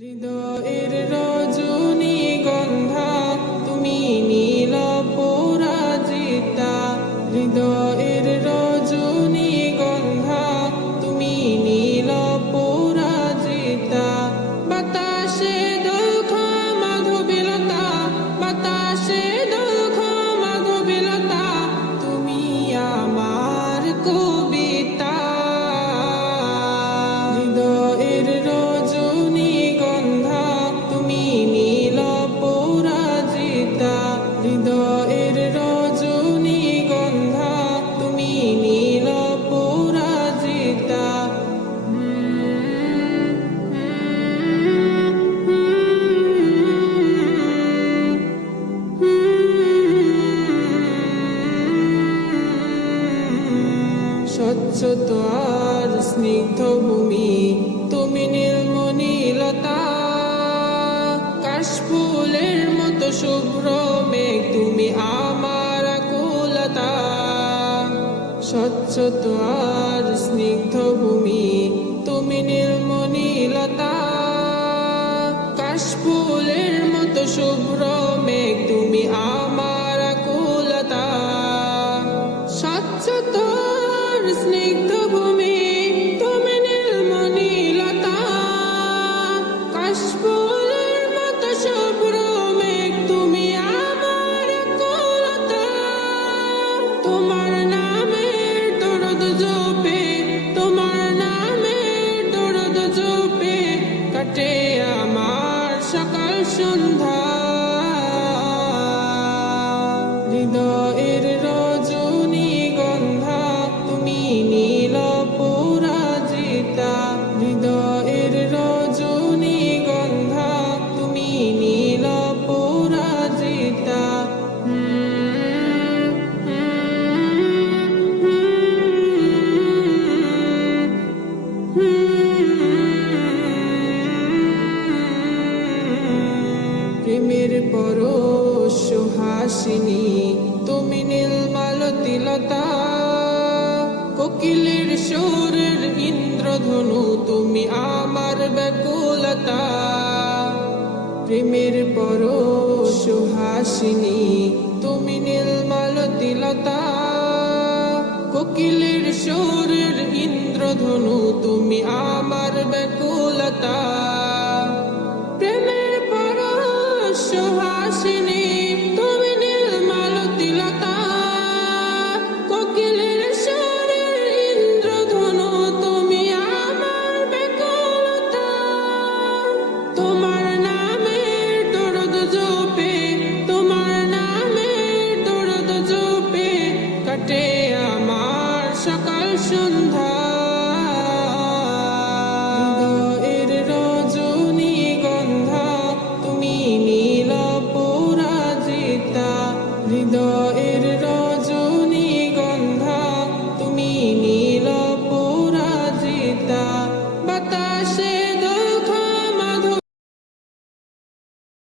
হৃদয়ের রজনীগন্ধা তুমি নীল পরাজিতা। হৃদয়ের রজনীগন্ধা তুমি নীল পরাজিতা। বাতাসে দোলখা মাধবীলতা, বাতাসে দোলখা মাধবীলতা, তুমি আমার কবিতা। হৃদয়ের রজনীগন্ধা তুমি নীল পরাজিতা। হৃদয়ের রজনীগন্ধা তুমি নীল পরাজিতা। স্বচ্ছ আর স্নিগ্ধ ভূমি তুমি নীলমণিলতা। কাশফুলের মতো শুভ্র মেঘ তুমি আমার আকুলতা। স্বচ্ছ আর স্নিগ্ধ ভূমি তুমি নীলমণিলতা। কাশফুলের মতো শুভ্র মেঘ তুমি আমার আকুলতা। স্বচ্ছ স্নিগ্ধ ভূমি তুমি নীলমণিলতা। কাশফুলের মতো শুভ্র মেঘ তুমি আমার আকুলতা। তোমার নামের দরদ জপে, তোমার নামের দরদ জপে কাটে আমার সকাল সন্ধ্যা। হৃদয়ের রজনীগন্ধা তুমি নীল পরাজিতা। হৃদয়ের রজনীগন্ধা তুমি নীল পরাজিতা। প্রেমের পরশ সুহাসিনী তুমি নীলমালতিলতা। কোকিলের সুরের ইন্দ্রধনু তুমি আমার ব্যাকুলতা। প্রেমের পরশ সুহাসিনী তুমি নীলমালতিলতা। কোকিলের সুরের ইন্দ্রধনু তুমি আমার ব্যাকুলতা। প্রেমের পরশ সুহাসিনী তুমি নীলমালতিলতা। কোকিলের সুরের ইন্দ্রধনু তুমি আমার ব্যাকুলতা। তোমার